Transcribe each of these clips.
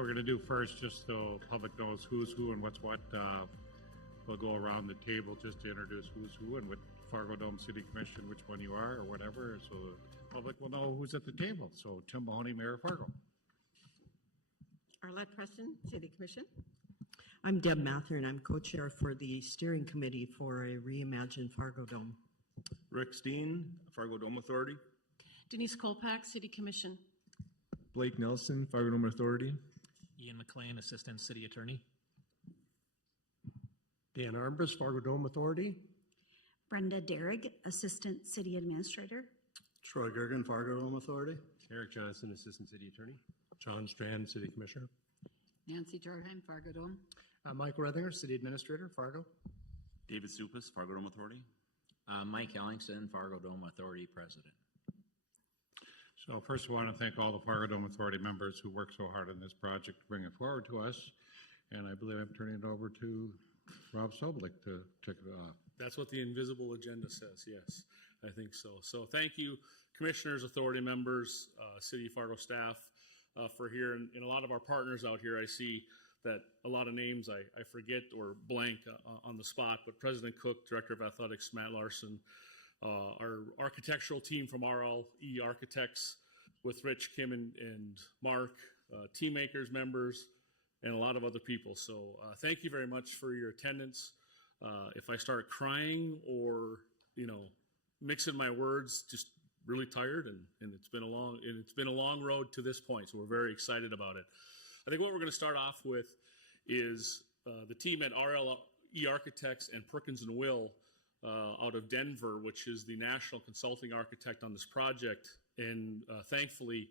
we're going to do first, just so public knows who's who and what's what, we'll go around the table just to introduce who's who and what FARGODOME City Commission, which one you are or whatever, so the public will know who's at the table. So Tim Mahoney, Mayor of Fargo. Arlette Preston, City Commission. I'm Deb Mather, and I'm co-chair for the steering committee for a reimagined FARGODOME. Rick Steen, FARGODOME Authority. Denise Kolpak, City Commission. Blake Nelson, FARGODOME Authority. Ian McLean, Assistant City Attorney. Dan Armbus, FARGODOME Authority. Brenda Derrig, Assistant City Administrator. Troy Gergen, FARGODOME Authority. Eric Johnson, Assistant City Attorney. John Strand, City Commissioner. Nancy Jorheim, FARGODOME. Mike Rethinger, City Administrator, Fargo. David Supas, FARGODOME Authority. Mike Ellingston, FARGODOME Authority President. So first I want to thank all the FARGODOME Authority members who worked so hard on this project to bring it forward to us. And I believe I'm turning it over to Rob Soblik to take it off. That's what the invisible agenda says, yes, I think so. So thank you, commissioners, authority members, City of Fargo staff for here. And a lot of our partners out here, I see that a lot of names I forget or blank on the spot, but President Cook, Director of Athletics, Matt Larson, our architectural team from RLE Architects with Rich, Kim, and Mark, team makers, members, and a lot of other people. So thank you very much for your attendance. If I start crying or, mixing my words, just really tired, and it's been a long road to this point, so we're very excited about it. I think what we're going to start off with is the team at RLE Architects and Perkins & Will out of Denver, which is the national consulting architect on this project. And thankfully,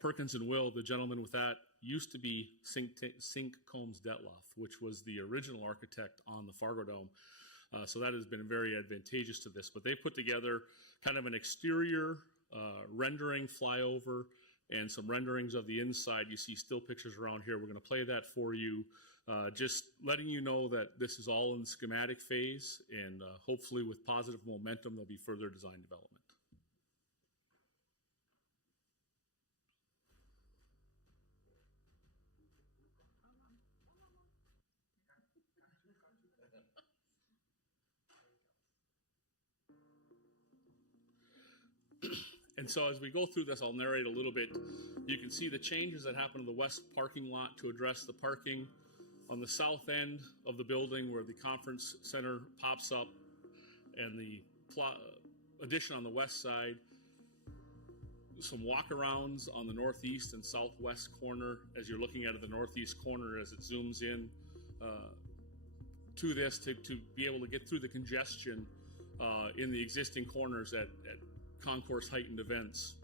Perkins & Will, the gentleman with that, used to be Sink Combs Detloff, which was the original architect on the FARGODOME. So that has been very advantageous to this. But they put together kind of an exterior rendering flyover and some renderings of the inside. You see still pictures around here. We're going to play that for you. Just letting you know that this is all in the schematic phase, and hopefully with positive momentum, there'll be further design development. And so as we go through this, I'll narrate a little bit. You can see the changes that happen to the west parking lot to address the parking on the south end of the building where the conference center pops up, and the addition on the west side. Some walkarounds on the northeast and southwest corner as you're looking at the northeast corner as it zooms in to this to be able to get through the congestion in the existing corners at concourse heightened events.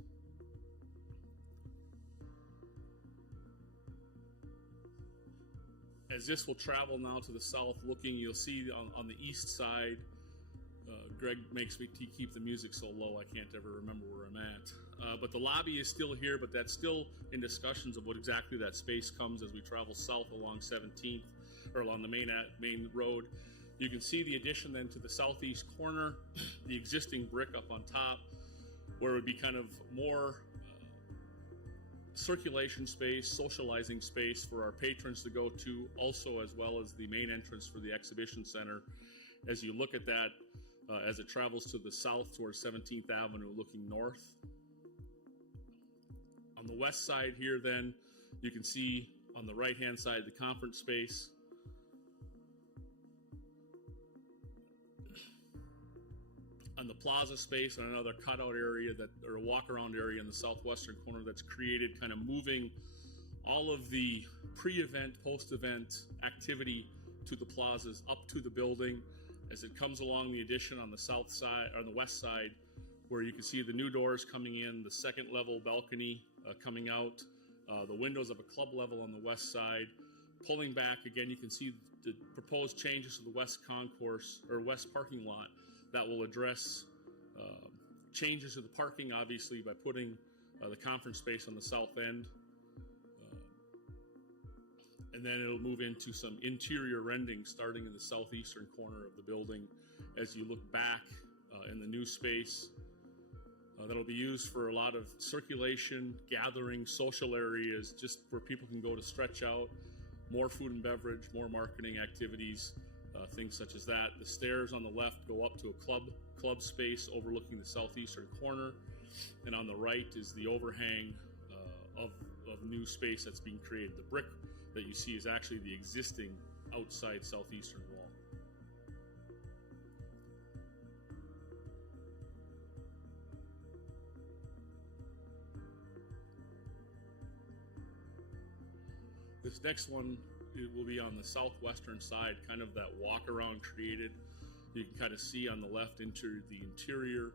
As this will travel now to the south looking, you'll see on the east side, Greg makes me keep the music so low I can't ever remember where I'm at. But the lobby is still here, but that's still in discussions of what exactly that space comes as we travel south along 17th, or along the main road. You can see the addition then to the southeast corner, the existing brick up on top, where it would be kind of more circulation space, socializing space for our patrons to go to, also as well as the main entrance for the exhibition center. As you look at that, as it travels to the south towards 17th Avenue looking north. On the west side here then, you can see on the right-hand side the conference space. On the plaza space and another cutout area or a walk-around area in the southwestern corner that's created, kind of moving all of the pre-event, post-event activity to the plazas up to the building as it comes along the addition on the south side or the west side, where you can see the new doors coming in, the second level balcony coming out, the windows of a club level on the west side. Pulling back again, you can see the proposed changes to the west concourse or west parking lot that will address changes to the parking, obviously, by putting the conference space on the south end. And then it'll move into some interior rendering starting in the southeastern corner of the building as you look back in the new space. That'll be used for a lot of circulation, gathering, social areas, just where people can go to stretch out, more food and beverage, more marketing activities, things such as that. The stairs on the left go up to a club space overlooking the southeastern corner, and on the right is the overhang of new space that's being created. The brick that you see is actually the existing outside southeastern wall. This next one, it will be on the southwestern side, kind of that walk around created. You can kind of see on the left into the interior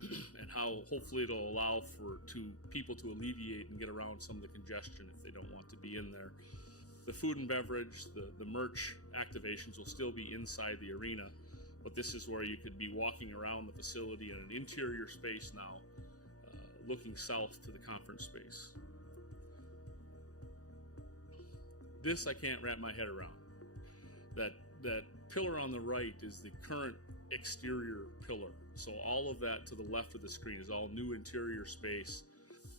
and how hopefully it'll allow people to alleviate and get around some of the congestion if they don't want to be in there. The food and beverage, the merch activations will still be inside the arena, but this is where you could be walking around the facility in an interior space now, looking south to the conference space. This I can't wrap my head around. That pillar on the right is the current exterior pillar. So all of that to the left of the screen is all new interior space,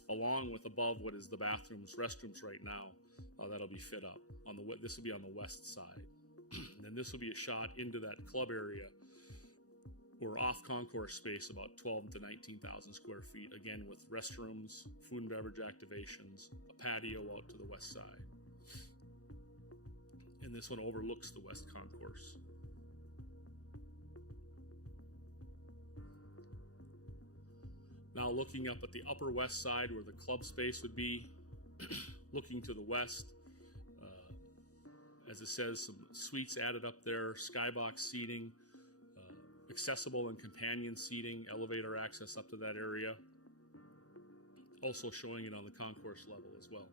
along with above what is the bathrooms, restrooms right now. That'll be fit up. This will be on the west side. And then this will be a shot into that club area, or off concourse space, about 12 to 19,000 square feet, again with restrooms, food and beverage activations, a patio out to the west side. And this one overlooks the west concourse. Now looking up at the upper west side where the club space would be, looking to the west, as it says, some suites added up there, skybox seating, accessible and companion seating, elevator access up to that area. Also showing it on the concourse level as well.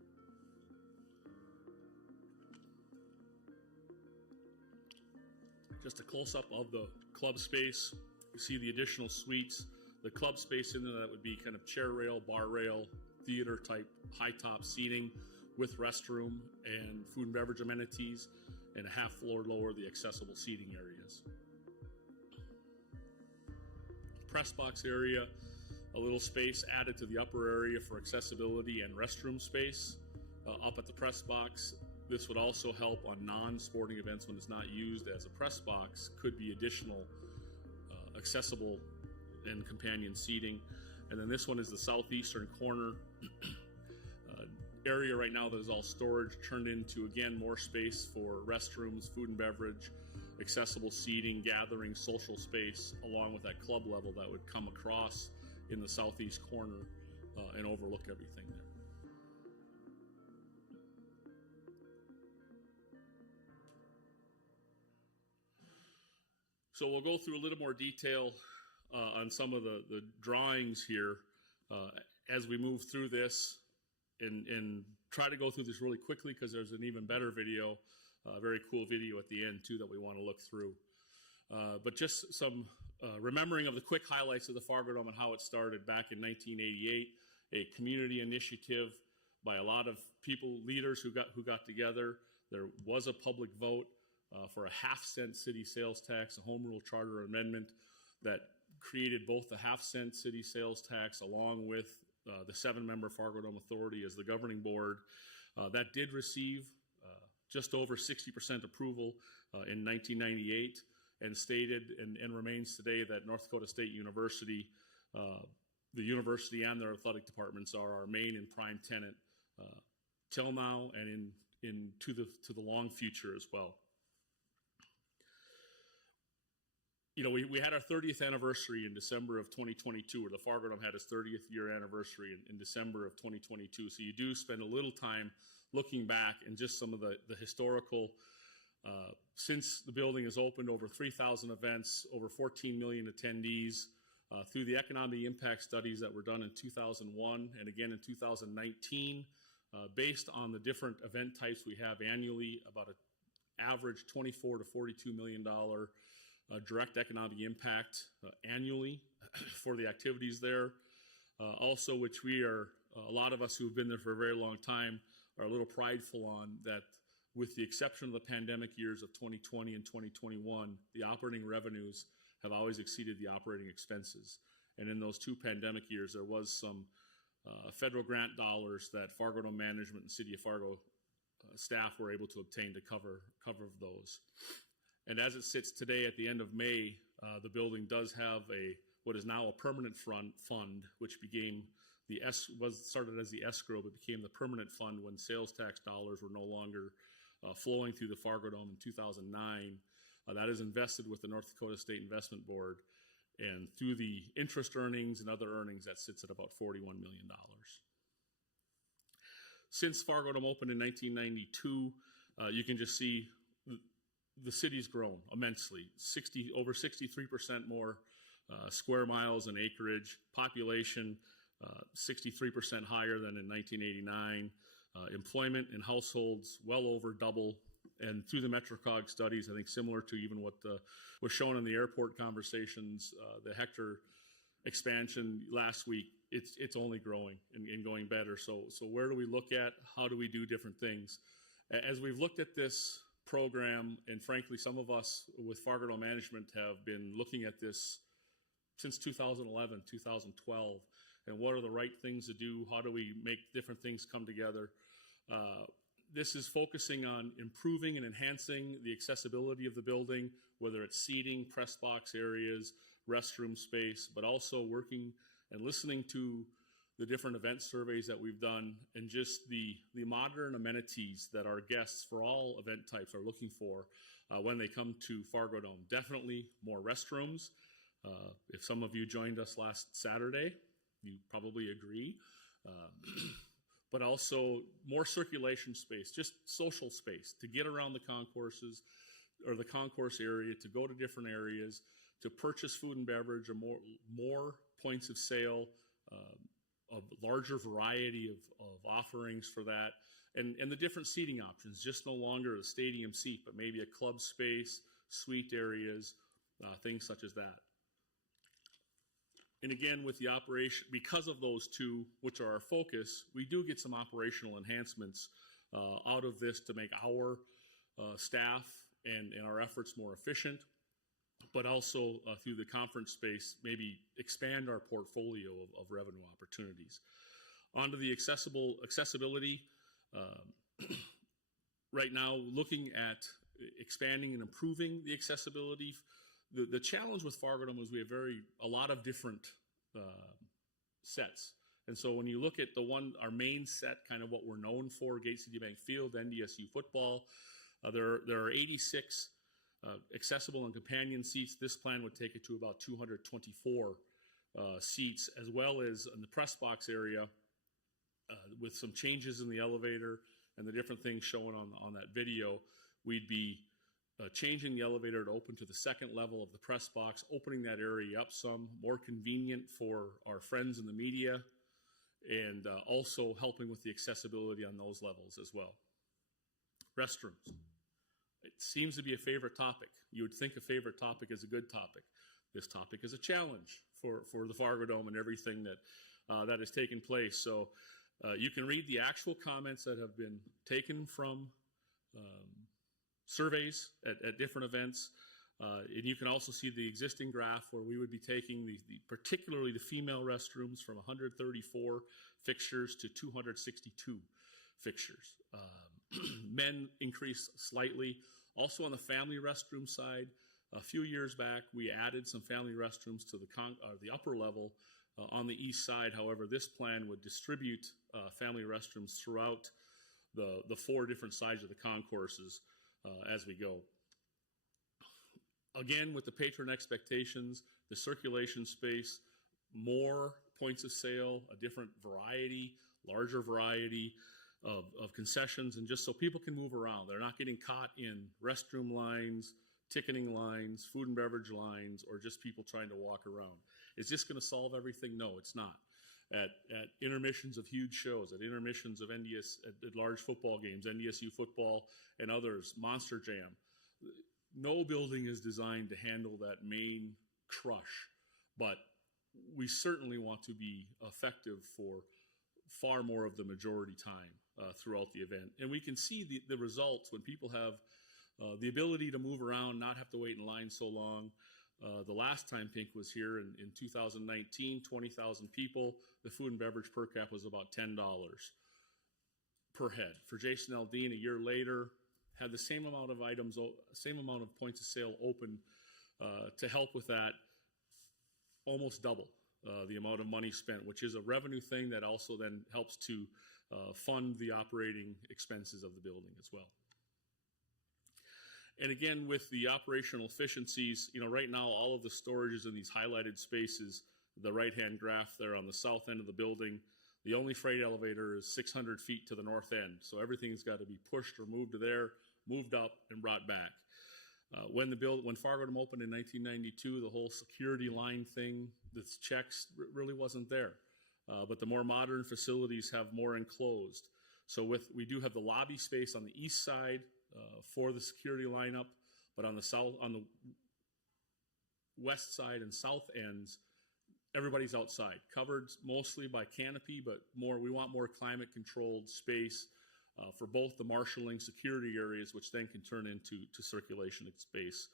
Just a close-up of the club space. You see the additional suites. The club space in there, that would be kind of chair rail, bar rail, theater type high top seating with restroom and food and beverage amenities, and a half floor lower the accessible seating areas. Press box area, a little space added to the upper area for accessibility and restroom space. Up at the press box, this would also help on non-sporting events when it's not used as a press box, could be additional accessible and companion seating. And then this one is the southeastern corner area right now that is all storage, turned into, again, more space for restrooms, food and beverage, accessible seating, gathering, social space, along with that club level that would come across in the southeast corner and overlook everything there. So we'll go through a little more detail on some of the drawings here as we move through this, and try to go through this really quickly because there's an even better video, a very cool video at the end too that we want to look through. But just some remembering of the quick highlights of the FARGODOME and how it started back in 1988, a community initiative by a lot of people, leaders who got together. There was a public vote for a half-cent city sales tax, a home rule charter amendment that created both the half-cent city sales tax along with the 7-member FARGODOME Authority as the governing board. That did receive just over 60% approval in 1998 and stated and remains today that North Dakota State University, the university and their athletic departments are our main and prime tenant till now and to the long future as well. You know, we had our 30th anniversary in December of 2022, or the FARGODOME had its 30th year anniversary in December of 2022. So you do spend a little time looking back and just some of the historical, since the building has opened, over 3,000 events, over 14 million attendees, through the economic impact studies that were done in 2001 and again in 2019, based on the different event types we have annually, about an average $24 to $42 million direct economic impact annually for the activities there. Also, which we are, a lot of us who have been there for a very long time are a little prideful on, that with the exception of the pandemic years of 2020 and 2021, the operating revenues have always exceeded the operating expenses. And in those 2 pandemic years, there was some federal grant dollars that FARGODOME management and City of Fargo staff were able to obtain to cover those. And as it sits today at the end of May, the building does have what is now a permanent fund, which was started as the escrow, but became the permanent fund when sales tax dollars were no longer flowing through the FARGODOME in 2009. That is invested with the North Dakota State Investment Board, and through the interest earnings and other earnings, that sits at about $41 million. Since FARGODOME opened in 1992, you can just see the city's grown immensely. Over 63% more square miles and acreage, population 63% higher than in 1989, employment in households well over double, and through the MetroCog studies, I think similar to even what was shown in the airport conversations, the Hector expansion last week, it's only growing and going better. So where do we look at? How do we do different things? As we've looked at this program, and frankly, some of us with FARGODOME management have been looking at this since 2011, 2012, and what are the right things to do? How do we make different things come together? This is focusing on improving and enhancing the accessibility of the building, whether it's seating, press box areas, restroom space, but also working and listening to the different event surveys that we've done, and just the modern amenities that our guests for all event types are looking for when they come to FARGODOME. Definitely more restrooms. If some of you joined us last Saturday, you probably agree. But also more circulation space, just social space to get around the concourses or the concourse area, to go to different areas, to purchase food and beverage, or more points of sale, a larger variety of offerings for that, and the different seating options, just no longer a stadium seat, but maybe a club space, suite areas, things such as that. And again, with the operation, because of those two, which are our focus, we do get some operational enhancements out of this to make our staff and our efforts more efficient, but also through the conference space, maybe expand our portfolio of revenue opportunities. Onto the accessibility. Right now, looking at expanding and improving the accessibility. The challenge with FARGODOME is we have a lot of different sets. And so when you look at our main set, kind of what we're known for, Gate City Bank Field, NDSU football, there are 86 accessible and companion seats. This plan would take it to about 224 seats, as well as in the press box area with some changes in the elevator and the different things shown on that video. We'd be changing the elevator to open to the second level of the press box, opening that area up some, more convenient for our friends in the media, and also helping with the accessibility on those levels as well. Restrooms. It seems to be a favorite topic. You would think a favorite topic is a good topic. This topic is a challenge for the FARGODOME and everything that has taken place. So you can read the actual comments that have been taken from surveys at different events, and you can also see the existing graph where we would be taking particularly the female restrooms from 134 fixtures to 262 fixtures. Men increased slightly. Also on the family restroom side, a few years back we added some family restrooms to the upper level on the east side. However, this plan would distribute family restrooms throughout the 4 different sides of the concourses as we go. Again, with the patron expectations, the circulation space, more points of sale, a different variety, larger variety of concessions, and just so people can move around. They're not getting caught in restroom lines, ticketing lines, food and beverage lines, or just people trying to walk around. Is this going to solve everything? No, it's not. At intermissions of huge shows, at intermissions of at large football games, NDSU football and others, Monster Jam, no building is designed to handle that main crush, but we certainly want to be effective for far more of the majority time throughout the event. And we can see the results when people have the ability to move around, not have to wait in line so long, The last time Pink was here in 2019, 20,000 people. The food and beverage per cap was about $10 per head. For Jason Aldean, a year later, had the same amount of items, same amount of points of sale open to help with that, almost double the amount of money spent, which is a revenue thing that also then helps to fund the operating expenses of the building as well. And again, with the operational efficiencies, right now all of the storage is in these highlighted spaces. The right-hand graph there on the south end of the building, the only freight elevator is 600 feet to the north end. So everything's got to be pushed or moved to there, moved up, and brought back. When FARGODOME opened in 1992, the whole security line thing, the checks really wasn't there. But the more modern facilities have more enclosed. So we do have the lobby space on the east side for the security lineup, but on the west side and south ends, everybody's outside, covered mostly by canopy, but we want more climate controlled space for both the marshaling security areas, which then can turn into circulation space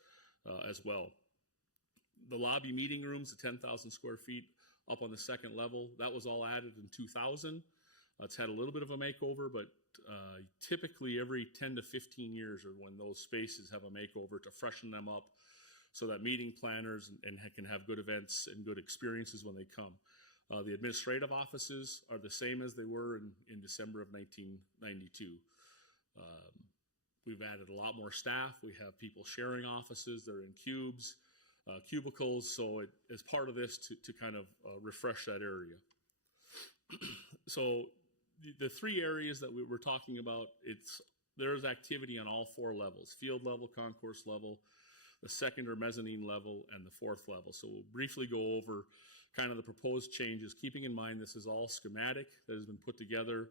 as well. The lobby meeting rooms, the 10,000 square feet up on the second level, that was all added in 2000. It's had a little bit of a makeover, but typically every 10 to 15 years are when those spaces have a makeover to freshen them up so that meeting planners and can have good events and good experiences when they come. The administrative offices are the same as they were in December of 1992. We've added a lot more staff. We have people sharing offices. They're in cubicles. So as part of this to kind of refresh that area. So the three areas that we were talking about, there's activity on all four levels: field level, concourse level, the second or mezzanine level, and the fourth level. So we'll briefly go over kind of the proposed changes, keeping in mind this is all schematic that has been put together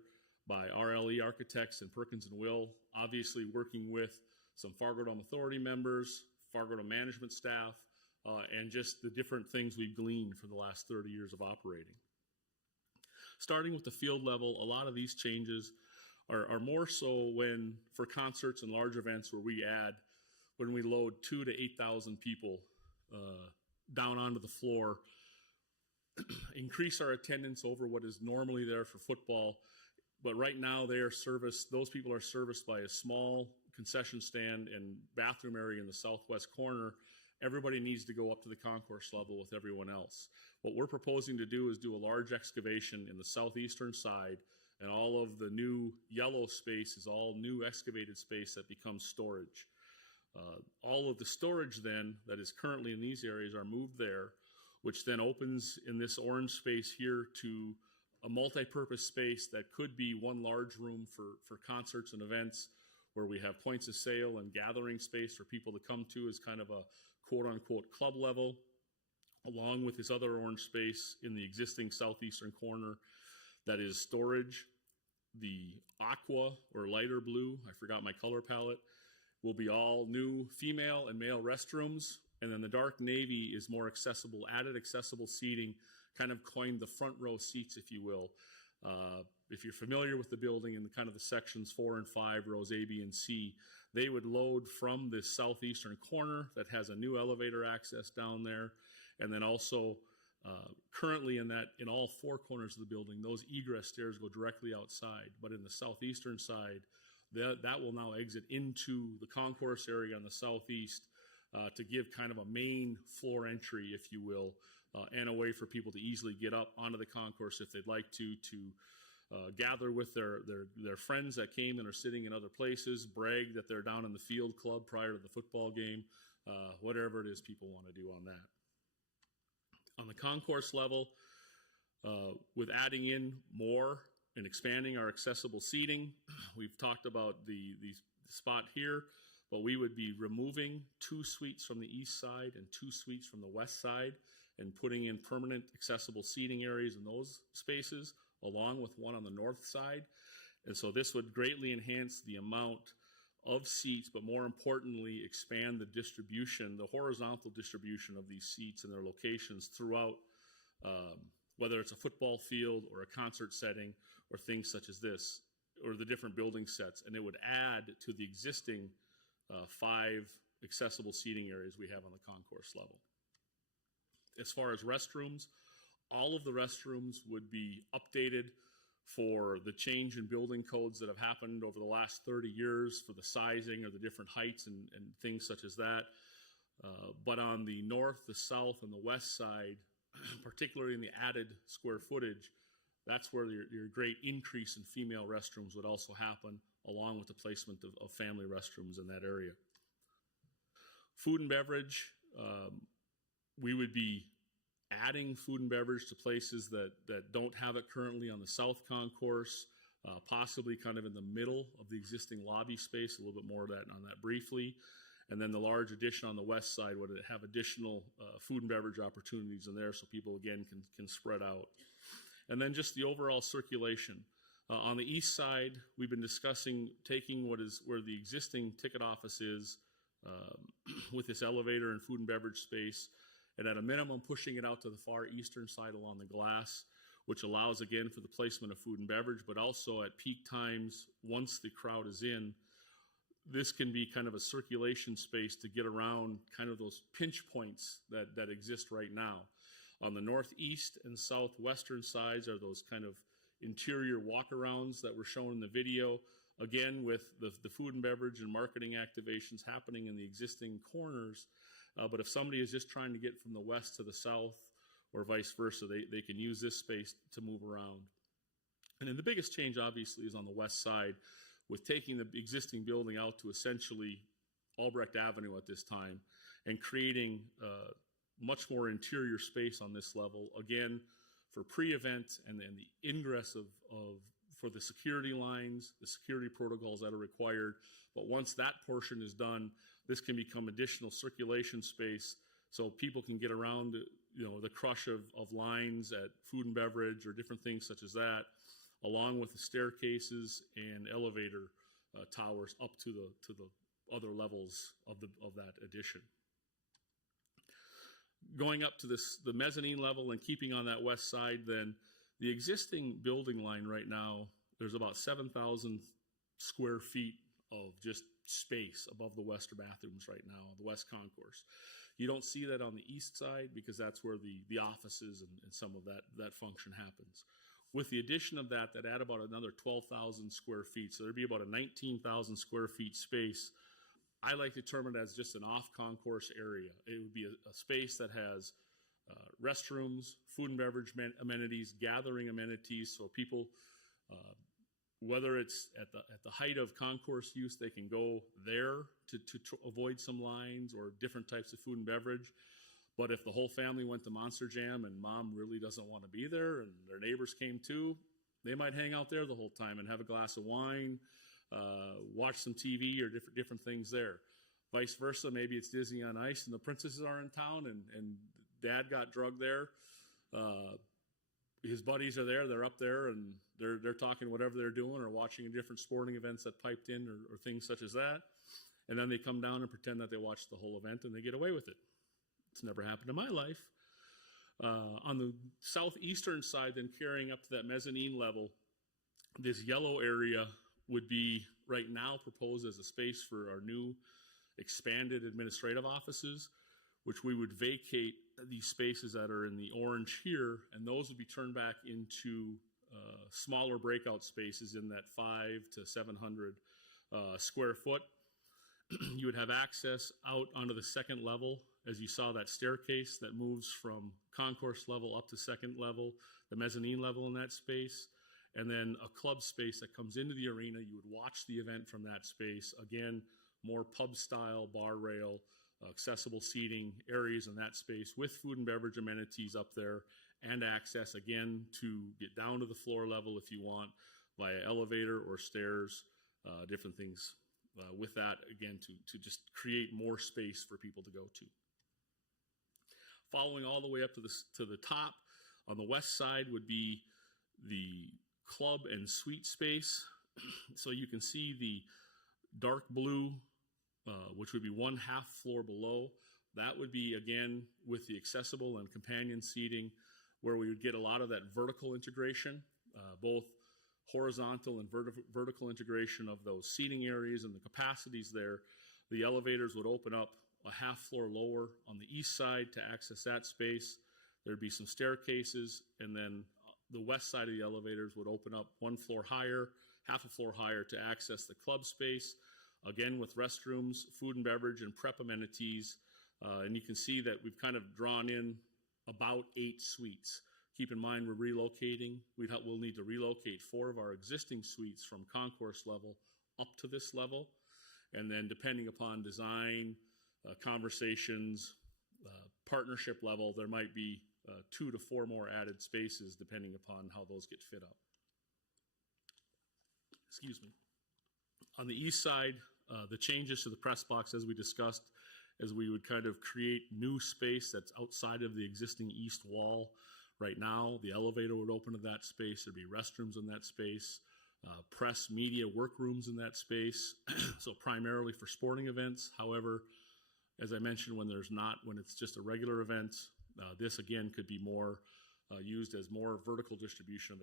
by RLE Architects and Perkins & Will, obviously working with some FARGODOME Authority members, FARGODOME management staff, and just the different things we've gleaned for the last 30 years of operating. Starting with the field level, a lot of these changes are more so for concerts and large events when we load 2,000 to 8,000 people down onto the floor, increase our attendance over what is normally there for football. But right now those people are serviced by a small concession stand and bathroom area in the southwest corner. Everybody needs to go up to the concourse level with everyone else. What we're proposing to do is do a large excavation in the southeastern side, and all of the new yellow space is all new excavated space that becomes storage. All of the storage then that is currently in these areas are moved there, which then opens in this orange space here to a multi-purpose space that could be one large room for concerts and events, where we have points of sale and gathering space for people to come to as kind of a quote-unquote club level, along with this other orange space in the existing southeastern corner that is storage. The aqua or lighter blue, I forgot my color palette, will be all new female and male restrooms. And then the dark navy is more accessible, added accessible seating, kind of coined the front row seats, if you will. If you're familiar with the building and kind of the sections 4 and 5, rows A, B, and C, they would load from this southeastern corner that has a new elevator access down there. And then also currently in all four corners of the building, those egress stairs go directly outside. But in the southeastern side, that will now exit into the concourse area on the southeast to give kind of a main floor entry, if you will, and a way for people to easily get up onto the concourse if they'd like to gather with their friends that came and are sitting in other places, brag that they're down in the field club prior to the football game, whatever it is people want to do on that. On the concourse level, with adding in more and expanding our accessible seating, we've talked about the spot here, but we would be removing 2 suites from the east side and 2 suites from the west side and putting in permanent accessible seating areas in those spaces, along with one on the north side. And so this would greatly enhance the amount of seats, but more importantly, expand the distribution, the horizontal distribution of these seats and their locations throughout, whether it's a football field or a concert setting or things such as this, or the different building sets. And it would add to the existing 5 accessible seating areas we have on the concourse level. As far as restrooms, all of the restrooms would be updated for the change in building codes that have happened over the last 30 years for the sizing or the different heights and things such as that. But on the north, the south, and the west side, particularly in the added square footage, that's where your great increase in female restrooms would also happen, along with the placement of family restrooms in that area. Food and beverage, we would be adding food and beverage to places that don't have it currently on the south concourse, possibly kind of in the middle of the existing lobby space, a little bit more of that on that briefly. And then the large addition on the west side would have additional food and beverage opportunities in there so people, again, can spread out. And then just the overall circulation. On the east side, we've been discussing taking where the existing ticket office is with this elevator and food and beverage space, and at a minimum pushing it out to the far eastern side along the glass, which allows, again, for the placement of food and beverage, but also at peak times, once the crowd is in, this can be kind of a circulation space to get around kind of those pinch points that exist right now. On the northeast and southwestern sides are those kind of interior walkarounds that were shown in the video, again with the food and beverage and marketing activations happening in the existing corners. But if somebody is just trying to get from the west to the south or vice versa, they can use this space to move around. And then the biggest change, obviously, is on the west side with taking the existing building out to essentially Albrecht Avenue at this time and creating much more interior space on this level, again, for pre-event and then the ingress for the security lines, the security protocols that are required. But once that portion is done, this can become additional circulation space so people can get around, the crush of lines at food and beverage or different things such as that, along with the staircases and elevator towers up to the other levels of that addition. Going up to the mezzanine level and keeping on that west side, then the existing building line right now, there's about 7,000 square feet of just space above the western bathrooms right now, the west concourse. You don't see that on the east side because that's where the offices and some of that function happens. With the addition of that add about another 12,000 square feet. So there'd be about a 19,000 square feet space. I like to term it as just an off-concourse area. It would be a space that has restrooms, food and beverage amenities, gathering amenities, so people, whether it's at the height of concourse use, they can go there to avoid some lines or different types of food and beverage. But if the whole family went to Monster Jam and mom really doesn't want to be there and their neighbors came too, they might hang out there the whole time and have a glass of wine, watch some TV or different things there. Vice versa, maybe it's Disney on Ice and the princesses are in town and dad got drugged there. His buddies are there, they're up there and they're talking whatever they're doing or watching different sporting events that piped in or things such as that. And then they come down and pretend that they watched the whole event and they get away with it. It's never happened in my life. On the southeastern side, then carrying up to that mezzanine level, this yellow area would be right now proposed as a space for our new expanded administrative offices, which we would vacate these spaces that are in the orange here, and those would be turned back into smaller breakout spaces in that 500 to 700 square foot. You would have access out onto the second level, as you saw that staircase that moves from concourse level up to second level, the mezzanine level in that space, and then a club space that comes into the arena. You would watch the event from that space. Again, more pub style, bar rail, accessible seating areas in that space with food and beverage amenities up there and access again to get down to the floor level if you want via elevator or stairs, different things with that, again, to just create more space for people to go to. Following all the way up to the top, on the west side would be the club and suite space. So you can see the dark blue, which would be 1/2 floor below. That would be, again, with the accessible and companion seating, where we would get a lot of that vertical integration, both horizontal and vertical integration of those seating areas and the capacities there. The elevators would open up a 1/2 floor lower on the east side to access that space. There'd be some staircases, and then the west side of the elevators would open up one floor higher, half a floor higher to access the club space, again with restrooms, food and beverage, and prep amenities. And you can see that we've kind of drawn in about 8 suites. Keep in mind, we're relocating. We'll need to relocate 4 of our existing suites from concourse level up to this level. And then depending upon design, conversations, partnership level, there might be 2 to 4 more added spaces depending upon how those get fit up. Excuse me. On the east side, the changes to the press box, as we discussed, as we would kind of create new space that's outside of the existing east wall. Right now, the elevator would open to that space. There'd be restrooms in that space, press, media, workrooms in that space. So primarily for sporting events. However, as I mentioned, when it's just a regular event, this again could be more used as more vertical distribution of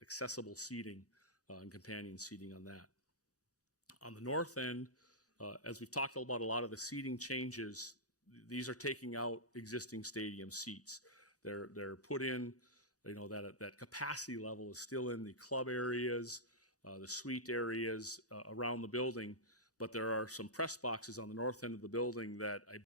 accessible seating and companion seating on that. On the north end, as we've talked about a lot of the seating changes, these are taking out existing stadium seats. They're put in, that capacity level is still in the club areas, the suite areas around the building, but there are some press boxes on the north end of the building that I